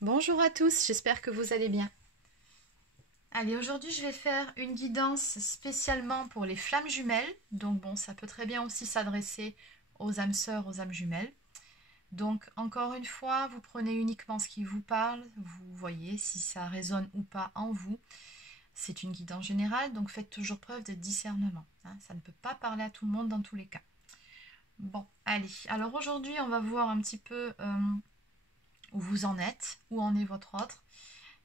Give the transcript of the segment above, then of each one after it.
Bonjour à tous, j'espère que vous allez bien. Allez, aujourd'hui je vais faire une guidance spécialement pour les flammes jumelles. Donc bon, ça peut très bien aussi s'adresser aux âmes sœurs, aux âmes jumelles. Donc encore une fois, vous prenez uniquement ce qui vous parle, vous voyez si ça résonne ou pas en vous. C'est une guidance générale, donc faites toujours preuve de discernement. Ça ne peut pas parler à tout le monde dans tous les cas. Bon, allez, alors aujourd'hui on va voir un petit peu où vous en êtes, où en est votre autre.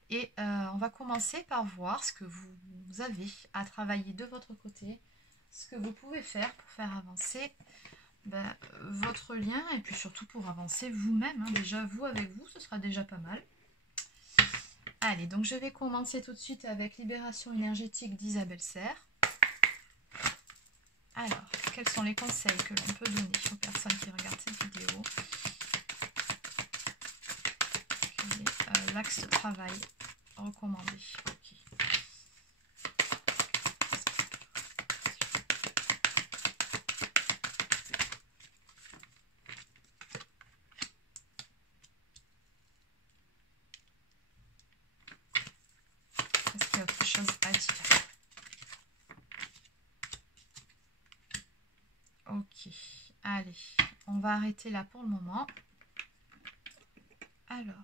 Et on va commencer par voir ce que vous avez à travailler de votre côté, ce que vous pouvez faire pour faire avancer votre lien et puis surtout pour avancer vous-même. Déjà, vous avec vous, ce sera déjà pas mal. Allez, donc je vais commencer tout de suite avec Libération énergétique d'Isabelle Serre. Alors, quels sont les conseils que l'on peut donner aux personnes qui regardent cette vidéo? Quel est l'axe de travail recommandé? Okay. Est-ce qu'il y a autre chose à dire? Ok, allez, on va arrêter là pour le moment. Alors,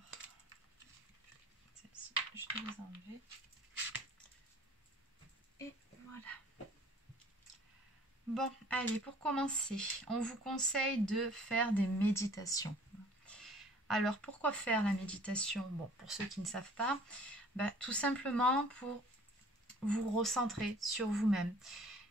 celle-ci, je vais les enlever. Et voilà. Bon, allez, pour commencer, on vous conseille de faire des méditations. Alors, pourquoi faire la méditation? Bon, pour ceux qui ne savent pas, tout simplement pour vous recentrer sur vous-même,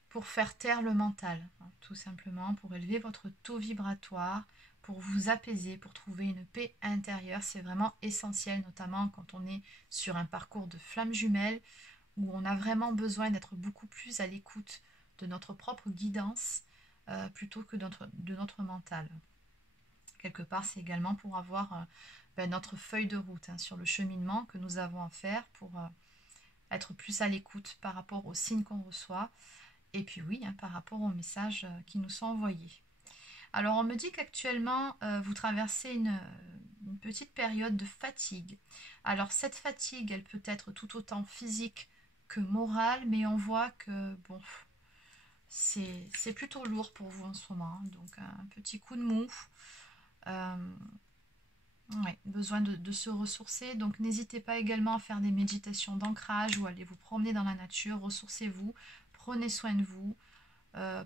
pour faire taire le mental, tout simplement pour élever votre taux vibratoire, pour vous apaiser, pour trouver une paix intérieure. C'est vraiment essentiel, notamment quand on est sur un parcours de flammes jumelles, où on a vraiment besoin d'être beaucoup plus à l'écoute de notre propre guidance, plutôt que de notre mental. Quelque part, c'est également pour avoir notre feuille de route sur le cheminement que nous avons à faire pour être plus à l'écoute par rapport aux signes qu'on reçoit et puis oui, par rapport aux messages qui nous sont envoyés. Alors on me dit qu'actuellement vous traversez une petite période de fatigue. Alors cette fatigue, elle peut être tout autant physique que morale, mais on voit que bon, c'est plutôt lourd pour vous en ce moment. Donc un petit coup de mou. Ouais, besoin de se ressourcer. Donc n'hésitez pas également à faire des méditations d'ancrage ou aller vous promener dans la nature. Ressourcez-vous, prenez soin de vous.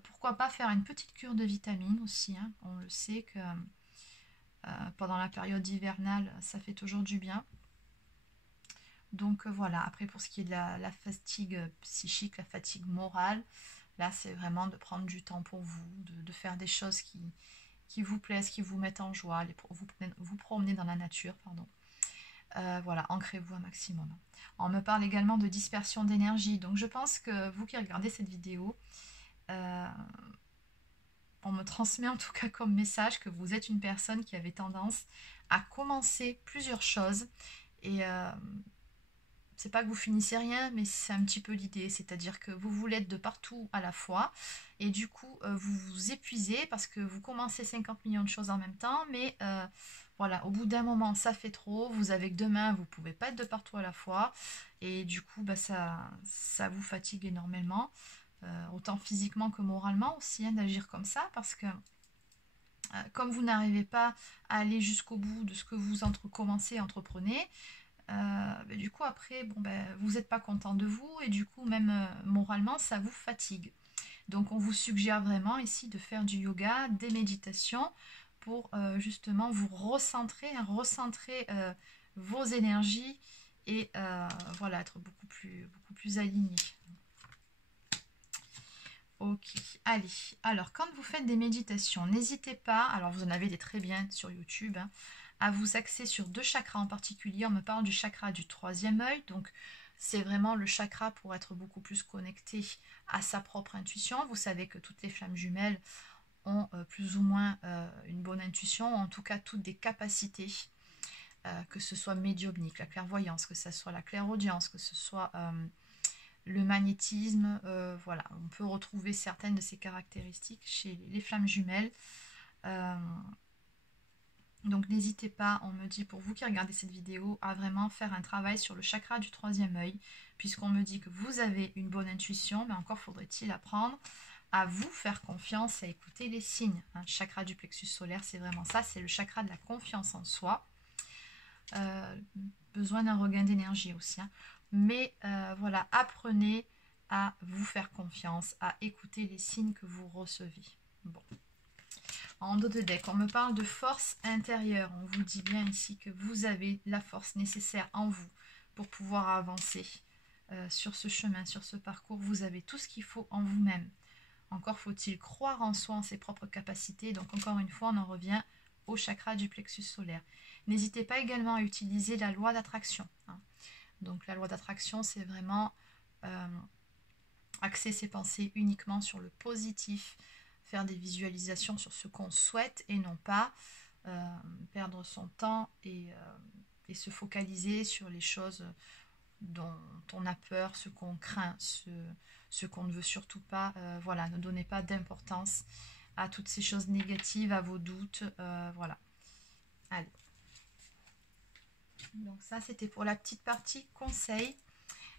Pourquoi pas faire une petite cure de vitamines aussi. On le sait que pendant la période hivernale, ça fait toujours du bien. Donc voilà, après pour ce qui est de la fatigue psychique, la fatigue morale, là c'est vraiment de prendre du temps pour vous, de faire des choses qui vous plaisent, qui vous mettent en joie, vous promener dans la nature, pardon. Voilà, ancrez-vous un maximum. On me parle également de dispersion d'énergie, donc je pense que vous qui regardez cette vidéo, on me transmet en tout cas comme message que vous êtes une personne qui avait tendance à commencer plusieurs choses et c'est pas que vous finissez rien, mais c'est un petit peu l'idée, c'est-à-dire que vous voulez être de partout à la fois et du coup vous vous épuisez parce que vous commencez 50 millions de choses en même temps, mais voilà, au bout d'un moment ça fait trop, vous avez que deux mains, vous pouvez pas être de partout à la fois et du coup ça vous fatigue énormément, autant physiquement que moralement aussi d'agir comme ça parce que comme vous n'arrivez pas à aller jusqu'au bout de ce que vous entreprenez, du coup après vous n'êtes pas content de vous et du coup même moralement ça vous fatigue. Donc on vous suggère vraiment ici de faire du yoga, des méditations pour justement vous recentrer vos énergies et voilà, être beaucoup plus aligné. Ok, allez, alors quand vous faites des méditations, n'hésitez pas, alors vous en avez des très bien sur YouTube, à vous axer sur deux chakras en particulier. On me parle du chakra du troisième œil, donc c'est vraiment le chakra pour être beaucoup plus connecté à sa propre intuition. Vous savez que toutes les flammes jumelles ont plus ou moins une bonne intuition, en tout cas toutes des capacités, que ce soit médiumnique, la clairvoyance, que ce soit la clairaudience, que ce soit le magnétisme, voilà, on peut retrouver certaines de ces caractéristiques chez les flammes jumelles. Donc n'hésitez pas, on me dit pour vous qui regardez cette vidéo, à vraiment faire un travail sur le chakra du troisième œil, puisqu'on me dit que vous avez une bonne intuition, mais encore faudrait-il apprendre à vous faire confiance, à écouter les signes. Le chakra du plexus solaire, c'est vraiment ça, c'est le chakra de la confiance en soi. Besoin d'un regain d'énergie aussi. Mais voilà, apprenez à vous faire confiance, à écouter les signes que vous recevez. Bon. En dos de deck, on me parle de force intérieure. On vous dit bien ici que vous avez la force nécessaire en vous pour pouvoir avancer sur ce chemin, sur ce parcours. Vous avez tout ce qu'il faut en vous-même. Encore faut-il croire en soi, en ses propres capacités. Donc encore une fois, on en revient au chakra du plexus solaire. N'hésitez pas également à utiliser la loi d'attraction. Donc la loi d'attraction, c'est vraiment axer ses pensées uniquement sur le positif, faire des visualisations sur ce qu'on souhaite et non pas perdre son temps et se focaliser sur les choses dont on a peur, ce qu'on craint, ce qu'on ne veut surtout pas. Voilà, ne donnez pas d'importance à toutes ces choses négatives, à vos doutes. Voilà. Allez. Donc ça, c'était pour la petite partie conseil.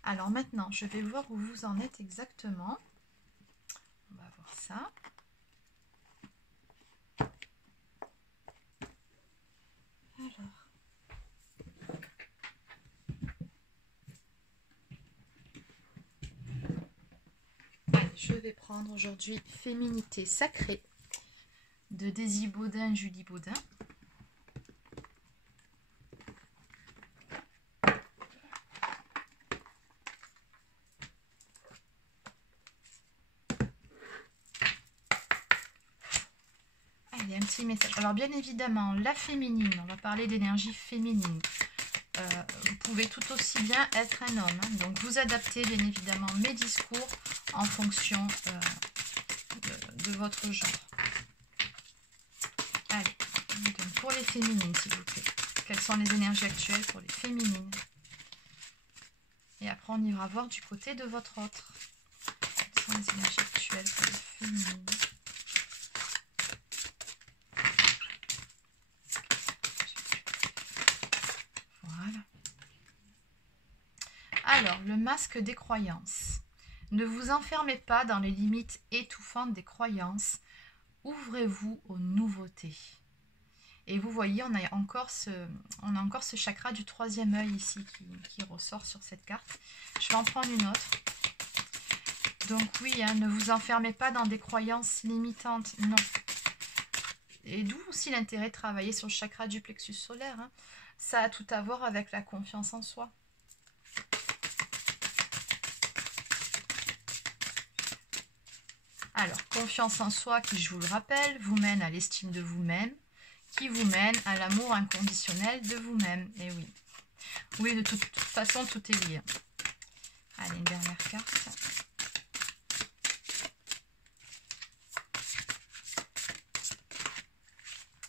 Alors maintenant, je vais voir où vous en êtes exactement. On va voir ça. Alors. Allez, je vais prendre aujourd'hui Féminité sacrée de Daisy Baudin, Julie Baudin. Allez, un petit message. Alors bien évidemment, la féminine, on va parler d'énergie féminine. Vous pouvez tout aussi bien être un homme. Donc vous adaptez bien évidemment mes discours en fonction de votre genre. Allez, donc pour les féminines s'il vous plaît. Quelles sont les énergies actuelles pour les féminines? Et après on ira voir du côté de votre autre. Quelles sont les énergies actuelles pour les féminines? Alors, le masque des croyances. Ne vous enfermez pas dans les limites étouffantes des croyances. Ouvrez-vous aux nouveautés. Et vous voyez, on a encore ce chakra du troisième œil ici qui ressort sur cette carte. Je vais en prendre une autre. Donc oui, ne vous enfermez pas dans des croyances limitantes. Non. Et d'où aussi l'intérêt de travailler sur le chakra du plexus solaire. Ça a tout à voir avec la confiance en soi. Alors, confiance en soi qui, je vous le rappelle, vous mène à l'estime de vous-même, qui vous mène à l'amour inconditionnel de vous-même. Et oui. Oui, de toute façon, tout est lié. Allez, une dernière carte.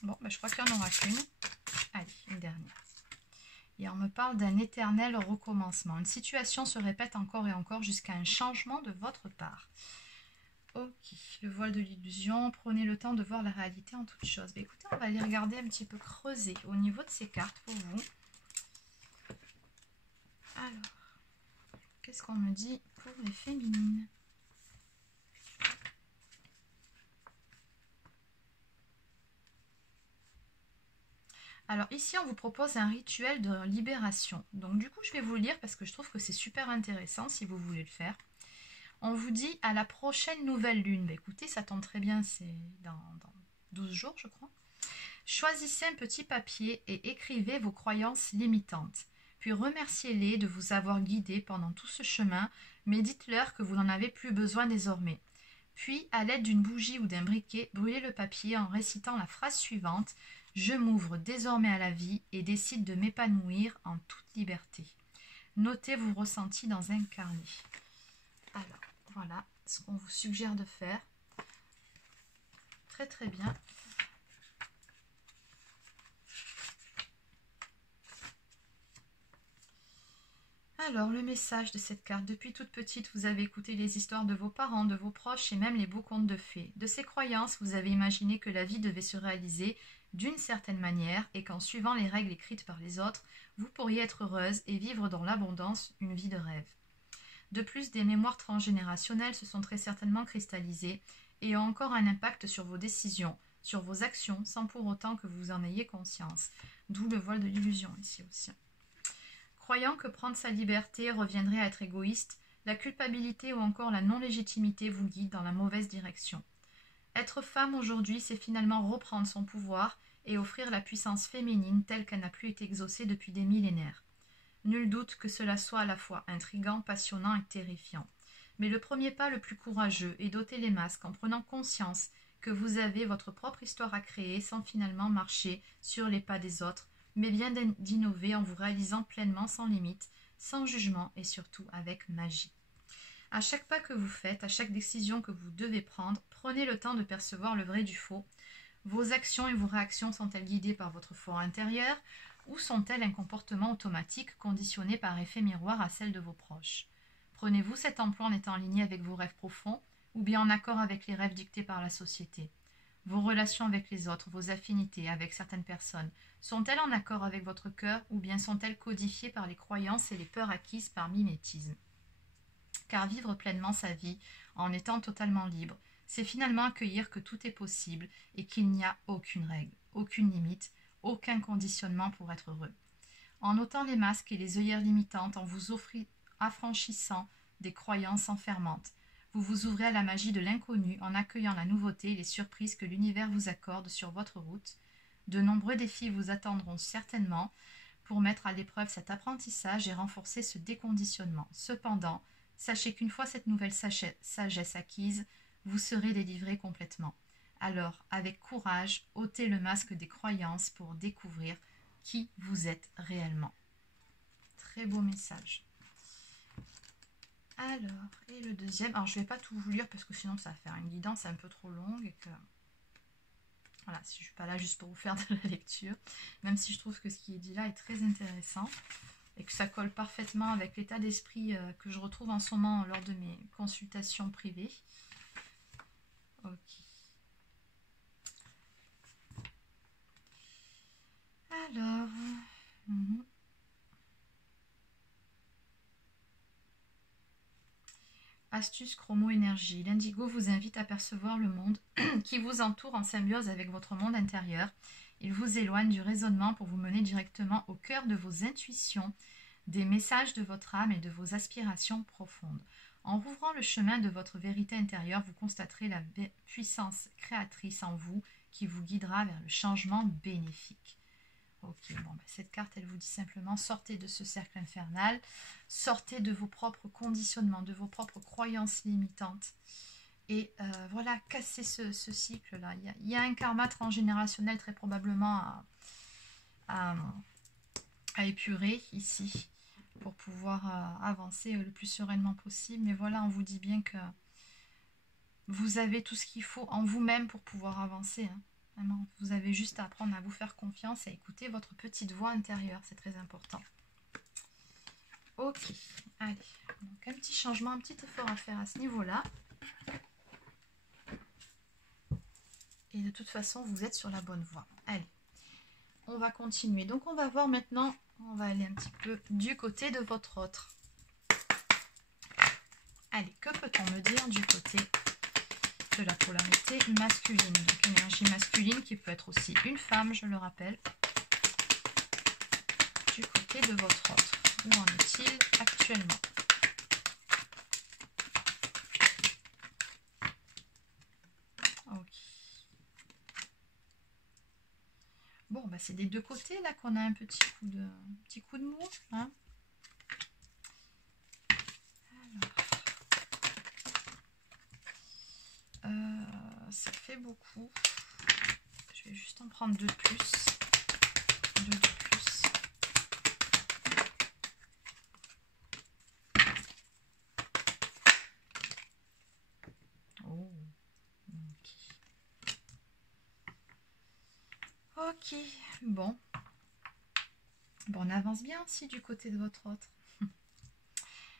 Bon, je crois qu'il n'y en aura qu'une. Allez, une dernière. Et on me parle d'un éternel recommencement. Une situation se répète encore et encore jusqu'à un changement de votre part. Ok, le voile de l'illusion, prenez le temps de voir la réalité en toute chose. Écoutez, on va aller regarder un petit peu creuser au niveau de ces cartes pour vous. Alors, qu'est-ce qu'on me dit pour les féminines? Alors ici, on vous propose un rituel de libération. Donc du coup, je vais vous le lire parce que je trouve que c'est super intéressant si vous voulez le faire. On vous dit à la prochaine nouvelle lune. Écoutez, ça tombe très bien, c'est dans 12 jours, je crois. Choisissez un petit papier et écrivez vos croyances limitantes. Puis remerciez-les de vous avoir guidé pendant tout ce chemin, mais dites-leur que vous n'en avez plus besoin désormais. Puis, à l'aide d'une bougie ou d'un briquet, brûlez le papier en récitant la phrase suivante. Je m'ouvre désormais à la vie et décide de m'épanouir en toute liberté. Notez vos ressentis dans un carnet. Alors, voilà ce qu'on vous suggère de faire. Très très bien. Alors, le message de cette carte. Depuis toute petite, vous avez écouté les histoires de vos parents, de vos proches et même les beaux contes de fées. De ces croyances, vous avez imaginé que la vie devait se réaliser d'une certaine manière et qu'en suivant les règles écrites par les autres, vous pourriez être heureuse et vivre dans l'abondance une vie de rêve. De plus, des mémoires transgénérationnelles se sont très certainement cristallisées et ont encore un impact sur vos décisions, sur vos actions, sans pour autant que vous en ayez conscience. D'où le voile de l'illusion ici aussi. Croyant que prendre sa liberté reviendrait à être égoïste, la culpabilité ou encore la non-légitimité vous guident dans la mauvaise direction. Être femme aujourd'hui, c'est finalement reprendre son pouvoir et offrir la puissance féminine telle qu'elle n'a plus été exaucée depuis des millénaires. Nul doute que cela soit à la fois intriguant, passionnant et terrifiant. Mais le premier pas le plus courageux est d'ôter les masques en prenant conscience que vous avez votre propre histoire à créer sans finalement marcher sur les pas des autres, mais bien d'innover en vous réalisant pleinement sans limite, sans jugement et surtout avec magie. À chaque pas que vous faites, à chaque décision que vous devez prendre, prenez le temps de percevoir le vrai du faux. Vos actions et vos réactions sont-elles guidées par votre fort intérieur ou sont-elles un comportement automatique conditionné par effet miroir à celle de vos proches? Prenez-vous cet emploi en étant aligné avec vos rêves profonds ou bien en accord avec les rêves dictés par la société? Vos relations avec les autres, vos affinités avec certaines personnes, sont-elles en accord avec votre cœur ou bien sont-elles codifiées par les croyances et les peurs acquises par mimétisme? Car vivre pleinement sa vie en étant totalement libre, c'est finalement accueillir que tout est possible et qu'il n'y a aucune règle, aucune limite, aucun conditionnement pour être heureux. En ôtant les masques et les œillères limitantes, en vous affranchissant des croyances enfermantes, vous vous ouvrez à la magie de l'inconnu en accueillant la nouveauté et les surprises que l'univers vous accorde sur votre route. De nombreux défis vous attendront certainement pour mettre à l'épreuve cet apprentissage et renforcer ce déconditionnement. Cependant, sachez qu'une fois cette nouvelle sagesse acquise, vous serez délivré complètement. Alors, avec courage, ôtez le masque des croyances pour découvrir qui vous êtes réellement. Très beau message. Alors, et le deuxième, alors je ne vais pas tout vous lire parce que sinon ça va faire une guidance un peu trop longue et que voilà, si je ne suis pas là juste pour vous faire de la lecture, même si je trouve que ce qui est dit là est très intéressant et que ça colle parfaitement avec l'état d'esprit que je retrouve en ce moment lors de mes consultations privées. Ok. Alors, astuce chromo-énergie. L'indigo vous invite à percevoir le monde qui vous entoure en symbiose avec votre monde intérieur. Il vous éloigne du raisonnement pour vous mener directement au cœur de vos intuitions, des messages de votre âme et de vos aspirations profondes. En rouvrant le chemin de votre vérité intérieure, vous constaterez la puissance créatrice en vous qui vous guidera vers le changement bénéfique. Ok, bon, cette carte, elle vous dit simplement, sortez de ce cercle infernal, sortez de vos propres conditionnements, de vos propres croyances limitantes. Et voilà, cassez ce cycle-là. Il y a un karma transgénérationnel très probablement à épurer ici pour pouvoir avancer le plus sereinement possible. Mais voilà, on vous dit bien que vous avez tout ce qu'il faut en vous-même pour pouvoir avancer, hein. Vraiment, vous avez juste à apprendre à vous faire confiance et à écouter votre petite voix intérieure, c'est très important. Ok, allez, donc un petit changement, un petit effort à faire à ce niveau-là. Et de toute façon, vous êtes sur la bonne voie. Allez, on va continuer. Donc on va voir maintenant, on va aller un petit peu du côté de votre autre. Allez, que peut-on me dire du côté de la polarité masculine, donc énergie masculine qui peut être aussi une femme, je le rappelle, du côté de votre autre. Où en est-il actuellement? Ok. Bon, bah c'est des deux côtés là qu'on a un petit coup de mou, hein. Ça fait beaucoup. Je vais juste en prendre deux de plus. Deux de plus. Oh. Ok. Bon. Bon, on avance bien aussi du côté de votre autre.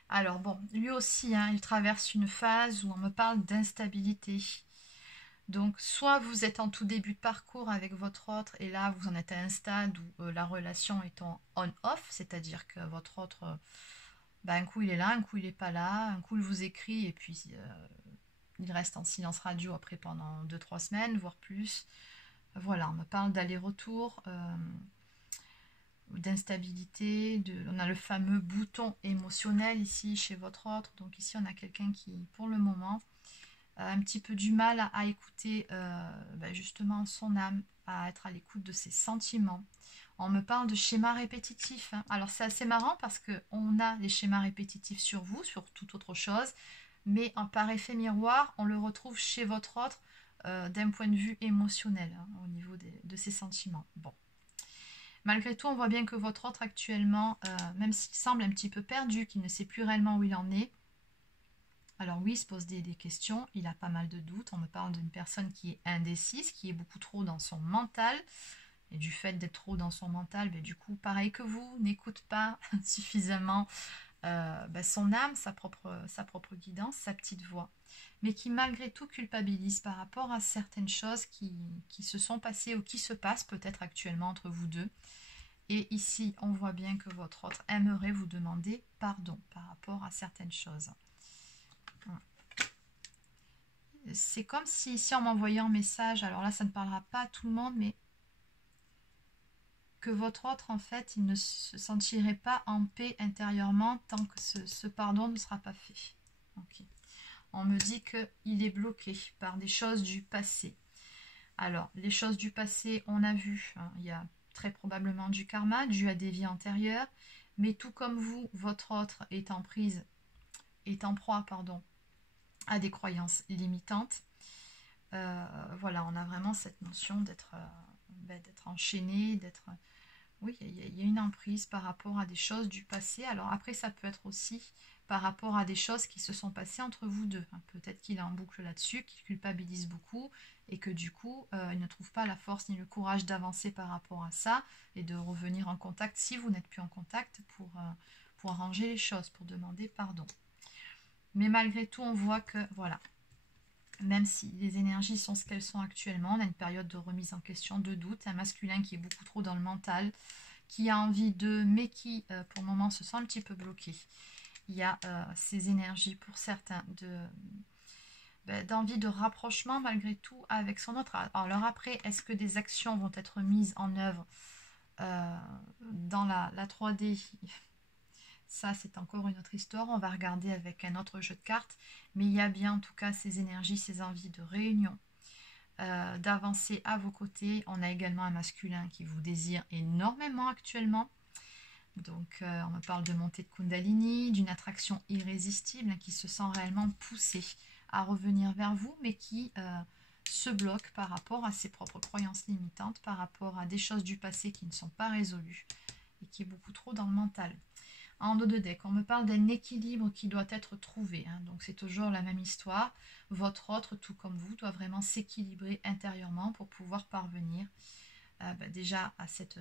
Alors bon, lui aussi, hein, il traverse une phase où on me parle d'instabilité. Donc, soit vous êtes en tout début de parcours avec votre autre et là, vous en êtes à un stade où la relation est en on-off, c'est-à-dire que votre autre, bah, un coup il est là, un coup il n'est pas là, un coup il vous écrit et puis il reste en silence radio après pendant 2-3 semaines, voire plus. Voilà, on me parle d'aller-retour, d'instabilité, on a le fameux bouton émotionnel ici chez votre autre. Donc ici, on a quelqu'un qui, pour le moment, a un petit peu du mal à écouter justement son âme, à être à l'écoute de ses sentiments. On me parle de schémas répétitifs, hein. Alors c'est assez marrant parce qu'on a les schémas répétitifs sur vous, sur toute autre chose, mais par effet miroir, on le retrouve chez votre autre d'un point de vue émotionnel, hein, au niveau de ses sentiments. Bon. Malgré tout, on voit bien que votre autre actuellement, même s'il semble un petit peu perdu, qu'il ne sait plus réellement où il en est, alors oui, il se pose des questions, il a pas mal de doutes. On me parle d'une personne qui est indécise, qui est beaucoup trop dans son mental. Et du fait d'être trop dans son mental, du coup, pareil que vous, n'écoute pas suffisamment son âme, sa propre guidance, sa petite voix. Mais qui malgré tout culpabilise par rapport à certaines choses qui se sont passées ou qui se passent peut-être actuellement entre vous deux. Et ici, on voit bien que votre autre aimerait vous demander pardon par rapport à certaines choses. C'est comme si ici, en m'envoyant un message, alors là, ça ne parlera pas à tout le monde, mais que votre autre, en fait, il ne se sentirait pas en paix intérieurement tant que ce pardon ne sera pas fait. Okay. On me dit qu'il est bloqué par des choses du passé. Alors, les choses du passé, on a vu, hein, il y a très probablement du karma dû à des vies antérieures, mais tout comme vous, votre autre est en proie, à des croyances limitantes. Voilà, on a vraiment cette notion d'être enchaîné, d'être... Oui, il y a une emprise par rapport à des choses du passé. Alors après, ça peut être aussi par rapport à des choses qui se sont passées entre vous deux. Peut-être qu'il est en boucle là-dessus, qu'il culpabilise beaucoup et que du coup, il ne trouve pas la force ni le courage d'avancer par rapport à ça et de revenir en contact si vous n'êtes plus en contact pour arranger les choses, pour demander pardon. Mais malgré tout, on voit que, voilà, même si les énergies sont ce qu'elles sont actuellement, on a une période de remise en question, de doute, un masculin qui est beaucoup trop dans le mental, qui a envie de, mais qui pour le moment se sent un petit peu bloqué. Il y a ces énergies pour certains d'envie de rapprochement malgré tout avec son autre. Alors après, est-ce que des actions vont être mises en œuvre dans la 3D? Ça, c'est encore une autre histoire. On va regarder avec un autre jeu de cartes. Mais il y a bien en tout cas ces énergies, ces envies de réunion, d'avancer à vos côtés. On a également un masculin qui vous désire énormément actuellement. Donc, on me parle de montée de Kundalini, d'une attraction irrésistible qui se sent réellement poussée à revenir vers vous, mais qui se bloque par rapport à ses propres croyances limitantes, par rapport à des choses du passé qui ne sont pas résolues et qui est beaucoup trop dans le mental. En dos de deck, on me parle d'un équilibre qui doit être trouvé. Donc c'est toujours la même histoire. Votre autre, tout comme vous, doit vraiment s'équilibrer intérieurement pour pouvoir parvenir déjà à cette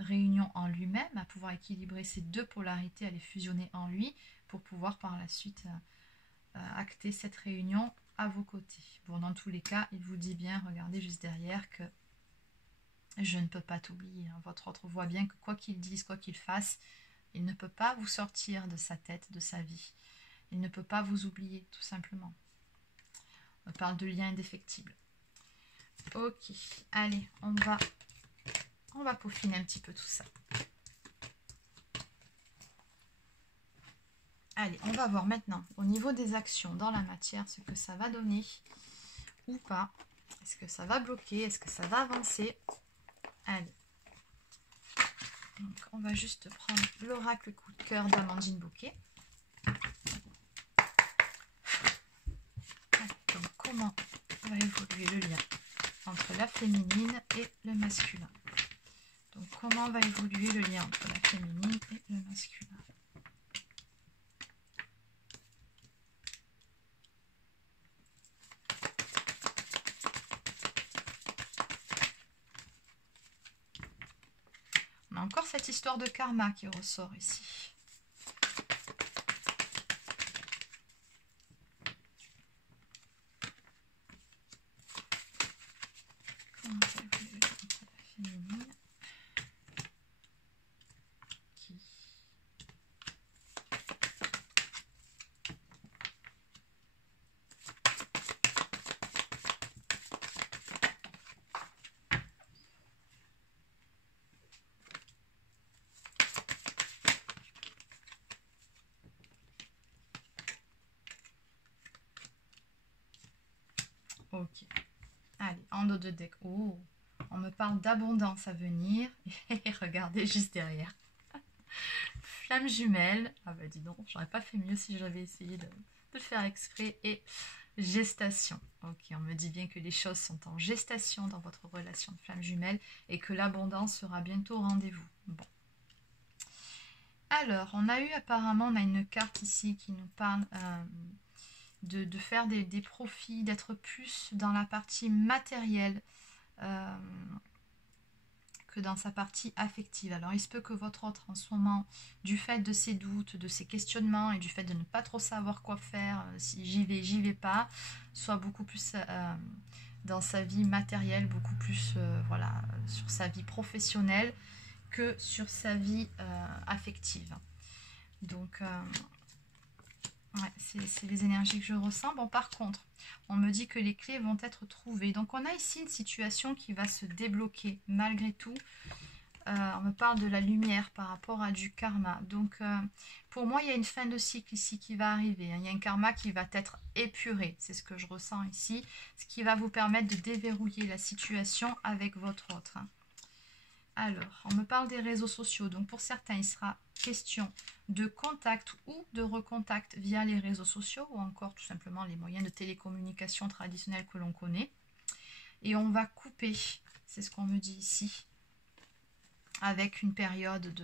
réunion en lui-même, à pouvoir équilibrer ces deux polarités, à les fusionner en lui, pour pouvoir par la suite acter cette réunion à vos côtés. Bon, dans tous les cas, il vous dit bien, regardez juste derrière, que je ne peux pas t'oublier. Votre autre voit bien que quoi qu'il dise, quoi qu'il fasse, il ne peut pas vous sortir de sa tête, de sa vie. Il ne peut pas vous oublier, tout simplement. On parle de lien indéfectible. Ok, allez, on va peaufiner un petit peu tout ça. Allez, on va voir maintenant, au niveau des actions dans la matière, ce que ça va donner ou pas. Est-ce que ça va bloquer? Est-ce que ça va avancer? Allez. Donc, on va juste prendre l'oracle coup de cœur d'Amandine Bouquet. Donc, comment va évoluer le lien entre la féminine et le masculin? Donc, comment va évoluer le lien entre la féminine et le masculin? On a encore cette histoire de karma qui ressort ici. Ok. Allez, en dos de deck. Oh, on me parle d'abondance à venir. Et regardez juste derrière. Flamme jumelle. Ah bah dis donc, j'aurais pas fait mieux si j'avais essayé de le faire exprès. Et gestation. Ok, on me dit bien que les choses sont en gestation dans votre relation de flamme jumelle et que l'abondance sera bientôt au rendez-vous. Bon. Alors, on a une carte ici qui nous parle de faire des profits, d'être plus dans la partie matérielle que dans sa partie affective. Alors, il se peut que votre autre, en ce moment, du fait de ses doutes, de ses questionnements et du fait de ne pas trop savoir quoi faire, si j'y vais pas, soit beaucoup plus dans sa vie matérielle, beaucoup plus voilà, sur sa vie professionnelle que sur sa vie affective. Donc, ouais, c'est les énergies que je ressens. Bon, par contre, on me dit que les clés vont être trouvées. Donc, on a ici une situation qui va se débloquer malgré tout. On me parle de la lumière par rapport à du karma. Donc, pour moi, il y a une fin de cycle ici qui va arriver. Il y a un karma qui va être épuré. C'est ce que je ressens ici. Ce qui va vous permettre de déverrouiller la situation avec votre autre. Alors, on me parle des réseaux sociaux. Donc, pour certains, il sera question de contact ou de recontact via les réseaux sociaux ou encore tout simplement les moyens de télécommunication traditionnels que l'on connaît. Et on va couper, c'est ce qu'on me dit ici, avec une période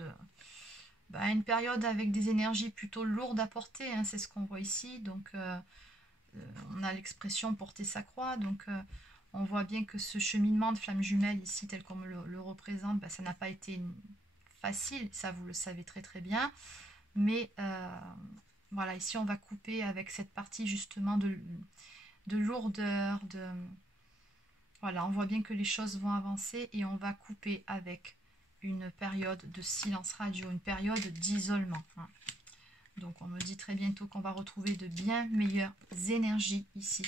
une période avec des énergies plutôt lourdes à porter, hein, c'est ce qu'on voit ici. Donc, on a l'expression porter sa croix. Donc, on voit bien que ce cheminement de flamme jumelle ici, tel qu'on me le représente, ça n'a pas été facile, ça vous le savez très très bien. Mais voilà, ici on va couper avec cette partie justement de lourdeur. Voilà, on voit bien que les choses vont avancer et on va couper avec une période de silence radio, une période d'isolement. Hein. Donc on me dit très bientôt qu'on va retrouver de bien meilleures énergies ici.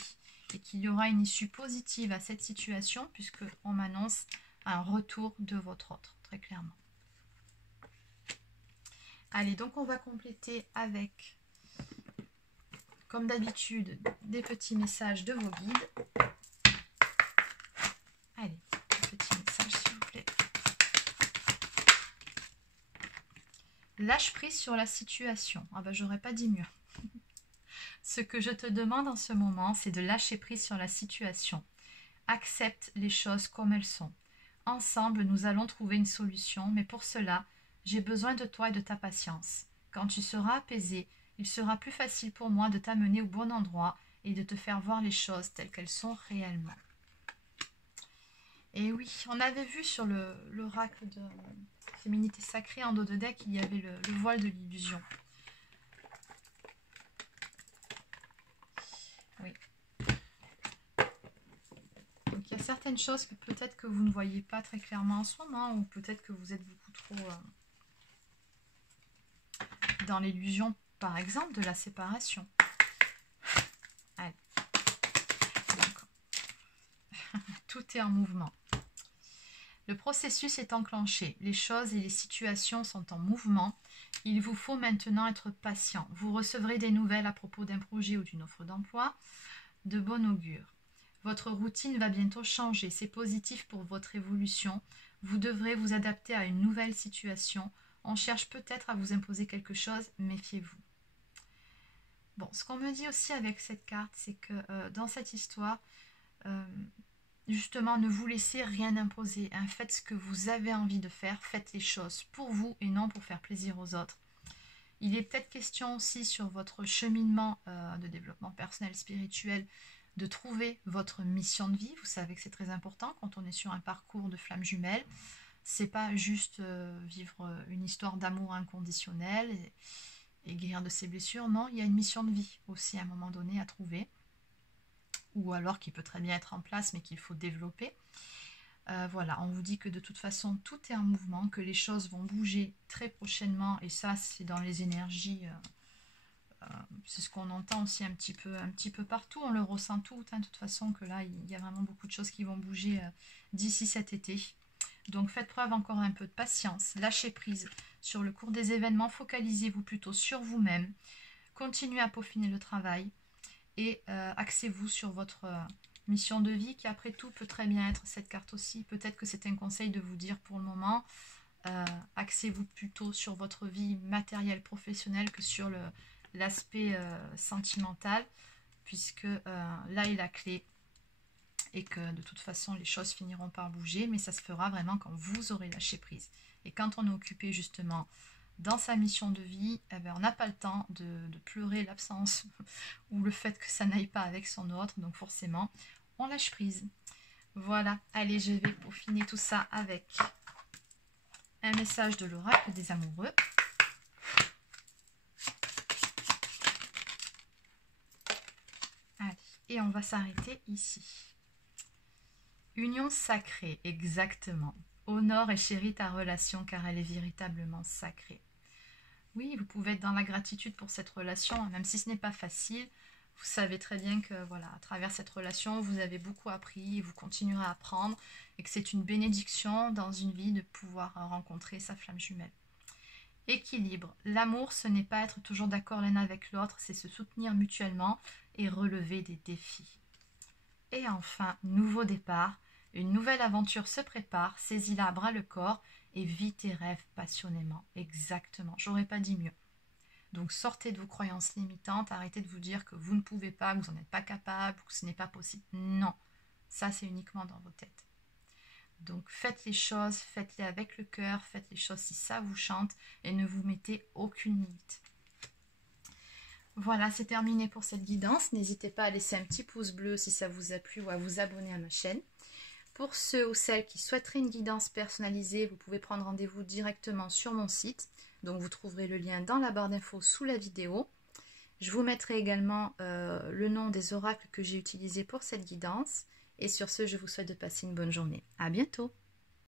Et qu'il y aura une issue positive à cette situation puisqu'on m'annonce un retour de votre autre, très clairement. Allez, donc on va compléter avec, comme d'habitude, des petits messages de vos guides. Allez, un petit message s'il vous plaît. Lâche prise sur la situation. Ah ben j'aurais pas dit mieux. Ce que je te demande en ce moment, c'est de lâcher prise sur la situation. Accepte les choses comme elles sont. Ensemble, nous allons trouver une solution, mais pour cela, j'ai besoin de toi et de ta patience. Quand tu seras apaisé, il sera plus facile pour moi de t'amener au bon endroit et de te faire voir les choses telles qu'elles sont réellement. Et oui, on avait vu sur l'oracle de Féminité Sacrée en dos de deck, il y avait le voile de l'illusion. Oui. Donc il y a certaines choses que peut-être que vous ne voyez pas très clairement en ce moment, ou peut-être que vous êtes beaucoup trop dans l'illusion, par exemple, de la séparation. Allez. Donc, tout est en mouvement. Le processus est enclenché. Les choses et les situations sont en mouvement. Il vous faut maintenant être patient. Vous recevrez des nouvelles à propos d'un projet ou d'une offre d'emploi de bon augure. Votre routine va bientôt changer. C'est positif pour votre évolution. Vous devrez vous adapter à une nouvelle situation. On cherche peut-être à vous imposer quelque chose. Méfiez-vous. Bon, ce qu'on me dit aussi avec cette carte, c'est que dans cette histoire, justement, ne vous laissez rien imposer. Hein. Faites ce que vous avez envie de faire. Faites les choses pour vous et non pour faire plaisir aux autres. Il est peut-être question aussi sur votre cheminement de développement personnel, spirituel, de trouver votre mission de vie. Vous savez que c'est très important quand on est sur un parcours de flamme jumelle. C'est pas juste vivre une histoire d'amour inconditionnel et guérir de ses blessures. Non, il y a une mission de vie aussi à un moment donné à trouver. Ou alors qui peut très bien être en place mais qu'il faut développer. Voilà, on vous dit que de toute façon tout est en mouvement, que les choses vont bouger très prochainement et ça c'est dans les énergies, c'est ce qu'on entend aussi un petit peu partout, on le ressent tout, hein, de toute façon que là il y a vraiment beaucoup de choses qui vont bouger d'ici cet été. Donc faites preuve encore un peu de patience, lâchez prise sur le cours des événements, focalisez-vous plutôt sur vous-même, continuez à peaufiner le travail et axez-vous sur votre Mission de vie qui après tout peut très bien être cette carte aussi. Peut-être que c'est un conseil de vous dire pour le moment, axez-vous plutôt sur votre vie matérielle professionnelle que sur l'aspect sentimental, puisque là est la clé et que de toute façon les choses finiront par bouger, mais ça se fera vraiment quand vous aurez lâché prise. Et quand on est occupé justement dans sa mission de vie, eh bien, on n'a pas le temps de pleurer l'absence ou le fait que ça n'aille pas avec son autre, donc forcément on lâche prise. Voilà, allez, je vais peaufiner tout ça avec un message de l'oracle des amoureux. Allez, et on va s'arrêter ici. Union sacrée, exactement. Honore et chéris ta relation car elle est véritablement sacrée. Oui, vous pouvez être dans la gratitude pour cette relation, même si ce n'est pas facile. Vous savez très bien que voilà, à travers cette relation, vous avez beaucoup appris et vous continuerez à apprendre et que c'est une bénédiction dans une vie de pouvoir rencontrer sa flamme jumelle. Équilibre. L'amour, ce n'est pas être toujours d'accord l'un avec l'autre, c'est se soutenir mutuellement et relever des défis. Et enfin, nouveau départ. Une nouvelle aventure se prépare, saisis-la à bras le corps et vis tes rêves passionnément. Exactement, j'aurais pas dit mieux. Donc sortez de vos croyances limitantes, arrêtez de vous dire que vous ne pouvez pas, que vous n'en êtes pas capable, que ce n'est pas possible. Non, ça c'est uniquement dans vos têtes. Donc faites les choses, faites-les avec le cœur, faites les choses si ça vous chante et ne vous mettez aucune limite. Voilà, c'est terminé pour cette guidance. N'hésitez pas à laisser un petit pouce bleu si ça vous a plu ou à vous abonner à ma chaîne. Pour ceux ou celles qui souhaiteraient une guidance personnalisée, vous pouvez prendre rendez-vous directement sur mon site. Donc vous trouverez le lien dans la barre d'infos sous la vidéo. Je vous mettrai également le nom des oracles que j'ai utilisés pour cette guidance. Et sur ce, je vous souhaite de passer une bonne journée. À bientôt!